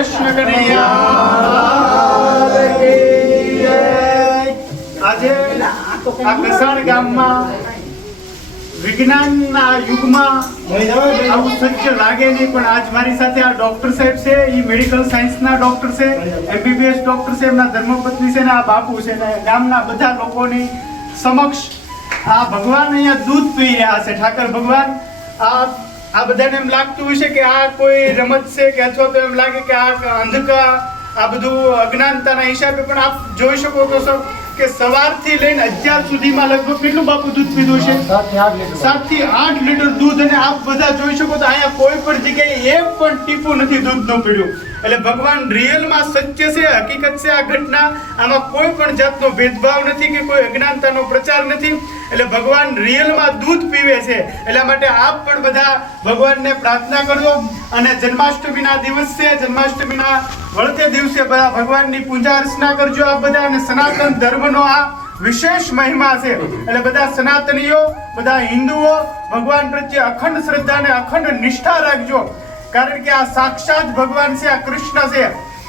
કૃષ્ણ કનૈયા આજે આ કસાડ ગામમાં વિજ્ઞાનના યુગમાં આવું સત્ય લાગે નહીં, પણ આજ મારી સાથે આ ડોક્ટર સાહેબ છે. એ મેડિકલ સાયન્સના ડોક્ટર છે, MBBS ડોક્ટર છે. એમના ધર્મપત્ની છે ને આ બાપુ છે ને ગામના બધા લોકોની સમક્ષ આ ભગવાન અહીંયા દૂધ પી રહ્યા છે. ઠાકર ભગવાન આ બધાને એમ લાગતું હશે કે આ કોઈ રમત છે કે અથવા તો એમ લાગે કે આ અંધકાર, આ બધું અજ્ઞાનતાના હિસાબે, પણ આપ જોઈ શકો તો સર કે સવારથી લઈને અત્યાર સુધીમાં લગભગ કેટલું બાપુ દૂધ પીધું છે? 7 થી 8 લીટર દૂધ. અને આપ બધા જોઈ શકો તો અહીંયા કોઈ પણ જગ્યાએ એક પણ ટીપું નથી દૂધનું પીડ્યું. એટલે ભગવાન રિયલમાં સત્ય છે, હકીકત છે આ ઘટના. આમાં કોઈ પણ જાતનો ભેદભાવ નથી કે કોઈ અજ્ઞાનતાનો પ્રચાર નથી. એટલે ભગવાન રિયલમાં દૂધ પીવે છે. એટલા માટે આપ પણ બધા ભગવાનને પ્રાર્થના કરજો. અને જન્માષ્ટમીના દિવસ છે, જન્માષ્ટમીના વળતે દિવસે બધા ભગવાનની પૂજા અર્ચના કરજો આપ બધા. અને સનાતન ધર્મનો આ વિશેષ મહિમા છે. એટલે બધા સનાતનીઓ, બધા હિન્દુઓ ભગવાન પ્રત્યે અખંડ શ્રદ્ધા અને અખંડ નિષ્ઠા રાખજો. કારણ કે આ સાક્ષાત ભગવાન છે, આ કૃષ્ણ છે.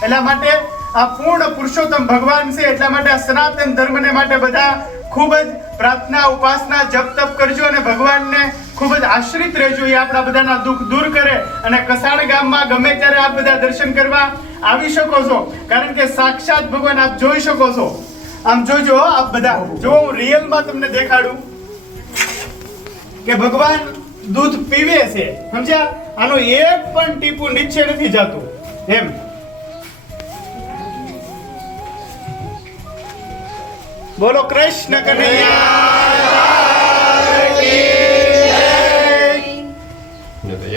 એટલા માટે આ પૂર્ણ પુરુષોત્તમ ભગવાન છે. એટલા માટે આ સનાતન ધર્મને માટે બધા ખૂબ જ પ્રાર્થના, ઉપાસના, જપ તપ કરજો અને ભગવાનને ખૂબ જ આશ્રિત રહેજો. એ આપણા બધાના દુઃખ દૂર કરે. અને કસાડ ગામમાં ગમે ત્યારે આપ બધા દર્શન કરવા આવી શકો છો, કારણ કે સાક્ષાત ભગવાન આપ જોઈ શકો છો. આમ જોજો આપ બધા, જો હું રિયલમાં તમને દેખાડું કે ભગવાન દૂધ પીવે છે, સમજ્યા? આનો એક પણ ટીપું નીચે નથી જતું. એમ બોલો કૃષ્ણ કનૈયા.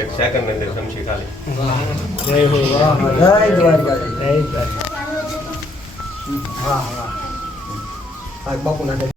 એક સેકન્ડ અંદર સમજી ખાલી જય હો, જય દ્વારકા, જય દ્વારકા. હા હા બાપુ ના